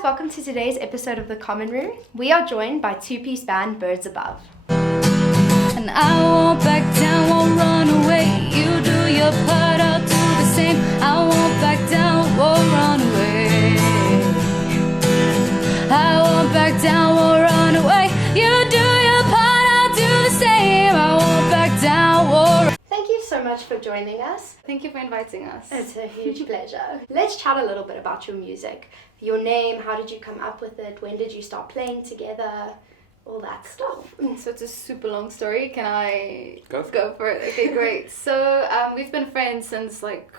guys, welcome to today's episode of The Common Room. We are joined by two-piece band Birds Above. And I won't back down, won't run away. You do your part, I'll do the same. I won't back down, won't run away. I won't back down, won't run away. You do your part, I'll do the same. I won't back down, won't. Thank you so much for joining us. Thank you for inviting us. It's a huge pleasure. Let's chat a little bit about your music. Your name, how did you come up with it? When did you start playing together? All that stuff. So it's a super long story. Can I go for it? Okay, great. So we've been friends since like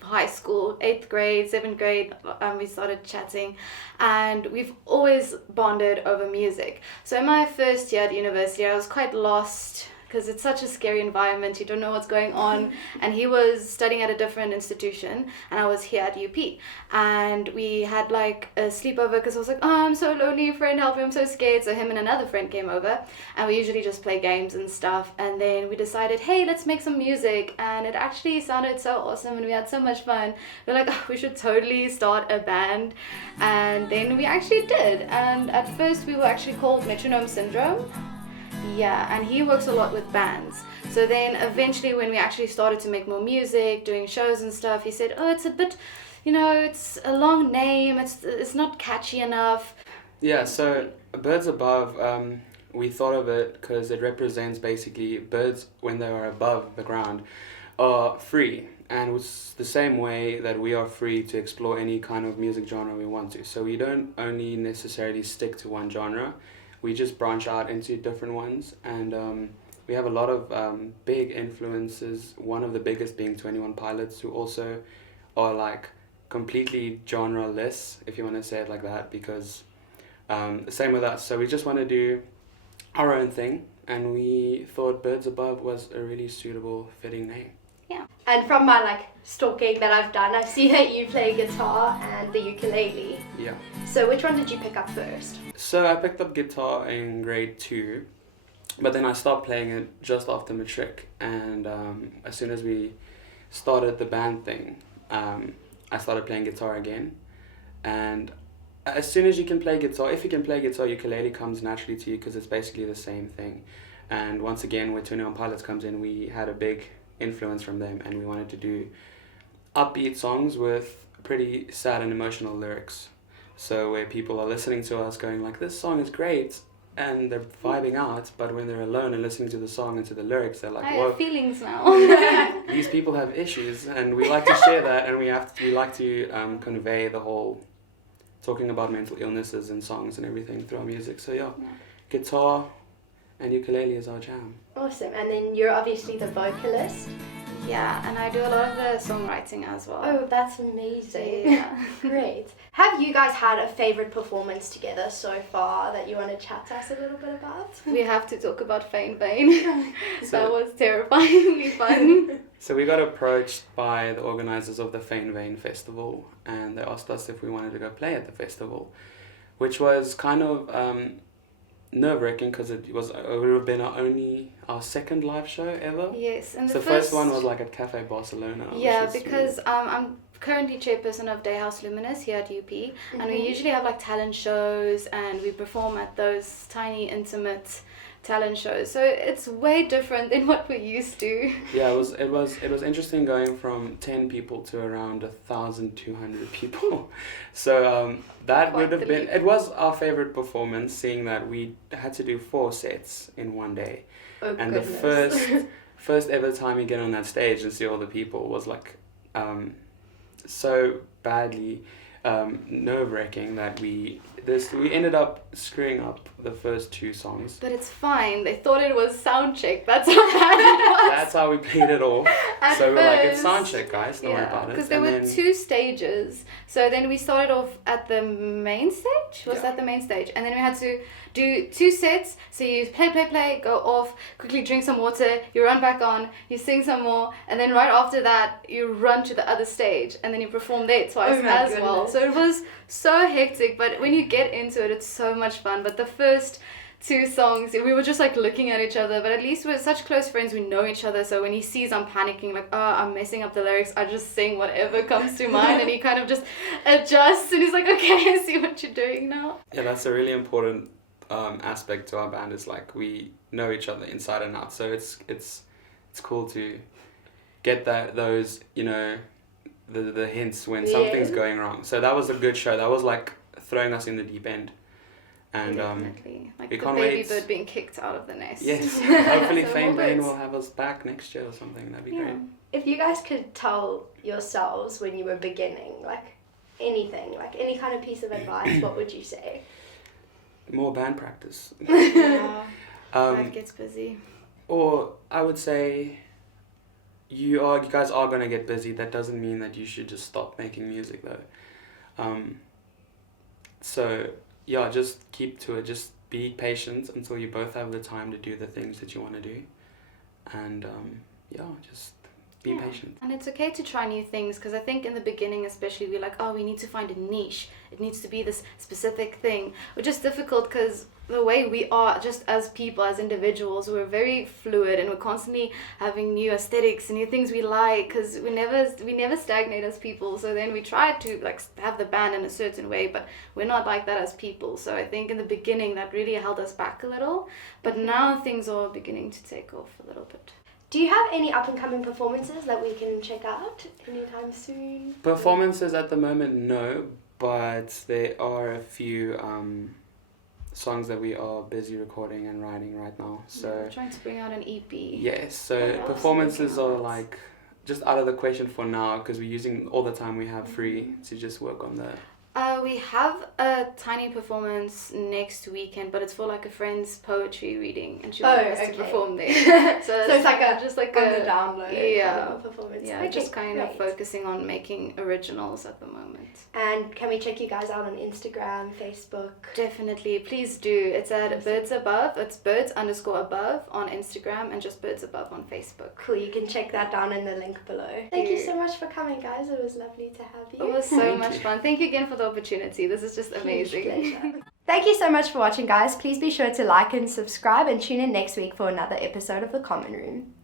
high school, 8th grade, 7th grade. We started chatting and we've always bonded over music. So in my first year at university, I was quite lost because it's such a scary environment. You don't know what's going on. And he was studying at a different institution and I was here at UP. And we had like a sleepover because I was like, oh, I'm so lonely, friend, help me, I'm so scared. So him and another friend came over and we usually just play games and stuff. And then we decided, hey, let's make some music. And it actually sounded so awesome and we had so much fun. We're like, oh, we should totally start a band. And then we actually did. And at first we were actually called Metronome Syndrome. Yeah, and he works a lot with bands. So then eventually when we actually started to make more music, doing shows and stuff, he said, oh, it's a bit, it's a long name, it's not catchy enough. Yeah, so Birds Above, we thought of it because it represents basically birds when they are above the ground are free. And it's the same way that we are free to explore any kind of music genre we want to. So we don't only necessarily stick to one genre. We just branch out into different ones, and we have a lot of big influences, one of the biggest being 21 Pilots, who also are like completely genre-less, if you want to say it like that, because same with us. So we just want to do our own thing, and we thought Birds Above was a really suitable, fitting name. Yeah. And from my stalking that I've done, I've seen that you play guitar and the ukulele. Yeah. So which one did you pick up first? So I picked up guitar in grade 2, but then I stopped playing it just after matric. And as soon as we started the band thing, I started playing guitar again. And as soon as you can play guitar, if you can play guitar, ukulele comes naturally to you because it's basically the same thing. And once again, when 21 Pilots comes in, we had a big influence from them, and we wanted to do upbeat songs with pretty sad and emotional lyrics. So where people are listening to us going like, this song is great, and they're vibing out, but when they're alone and listening to the song and to the lyrics, they're like, I whoa, have feelings now. these people have issues, and we like to share that, and we like to convey the whole talking about mental illnesses and songs and everything through our music. So yeah. Guitar and ukulele is our jam. Awesome. And then you're obviously the vocalist. Yeah, and I do a lot of the songwriting as well. Oh, that's amazing. Yeah. Great. Have you guys had a favorite performance together so far that you want to chat to us a little bit about? We have to talk about Fein Vein. That was terrifyingly fun. So we got approached by the organizers of the Fein Vein festival, and they asked us if we wanted to go play at the festival, which was kind of nerve-wracking because it would have been our second live show ever. Yes, and so the first one was at Cafe Barcelona. Yeah, because I'm currently chairperson of Day House Luminous here at UP, and we usually have talent shows, and we perform at those tiny intimate talent shows. So it's way different than what we're used to. Yeah, it was interesting going from 10 people to around 1,200 people. So that would have been, it was our favorite performance, seeing that we had to do 4 sets in one day. Oh, and goodness. the first ever time you get on that stage and see all the people was so badly nerve-wracking that we ended up screwing up the first 2 songs. But it's fine. They thought it was sound check. That's how bad it was. That's how we played it all. So we're like, it's sound check, guys. Don't worry about it. Because there were 2 stages. So then we started off at the main stage. Was that the main stage? And then we had to do 2 sets. So you play, go off, quickly drink some water, you run back on, you sing some more, and then right after that you run to the other stage and then you perform there twice as well. So it was so hectic, but when you get into it, it's so much fun. But the first 2 songs. We were just like looking at each other, but at least we're such close friends, we know each other. So when he sees I'm panicking, like, oh, I'm messing up the lyrics, I just sing whatever comes to mind, and he kind of just adjusts, and he's like, okay, I see what you're doing now. Yeah, that's a really important aspect to our band, is like we know each other inside and out. So it's cool to get those, you know, the hints when something's going wrong. So that was a good show. That was like throwing us in the deep end. And definitely. Like we the can't baby wait. bird being kicked out of the nest. Yes, hopefully So Fame more Bane birds. will have us back next year or something. That'd be great. If you guys could tell yourselves when you were beginning, like anything, like any kind of piece of advice, what would you say? More band practice. Yeah. Life gets busy. Or I would say you guys are gonna get busy. That doesn't mean that you should just stop making music though. So yeah, just keep to it. Just be patient until you both have the time to do the things that you want to do, and just be patient. And it's okay to try new things, because I think in the beginning especially we're like, oh, we need to find a niche. It needs to be this specific thing, which is difficult because the way we are just as people, as individuals, we're very fluid, and we're constantly having new aesthetics and new things we like, because we never stagnate as people. So then we try to like have the band in a certain way, but we're not like that as people. So I think in the beginning that really held us back a little, but now things are beginning to take off a little bit. Do you have any up and coming performances that we can check out anytime soon? Performances at the moment, no, but there are a few songs that we are busy recording and writing right now. So we're trying to bring out an EP. yes, so What else performances are we are looking at? like just out of the question for now, because we're using all the time we have free to just work on the. We have a tiny performance next weekend, but it's for like a friend's poetry reading, and she wants us to perform there. So it's like just like on a the download yeah, kind of a performance. yeah, Okay, just kind of great. focusing on making originals at the moment. And can we check you guys out on Instagram, Facebook? Definitely, please do. It's at Birds Above. It's birds_above on Instagram, and just Birds Above on Facebook. Cool, you can check that down in the link below. Thank you so much for coming, guys. It was lovely to have you. It was so much fun. Thank you again for the opportunity. This is just amazing. Huge pleasure. Thank you so much for watching, guys. Please be sure to like and subscribe, and tune in next week for another episode of The Common Room.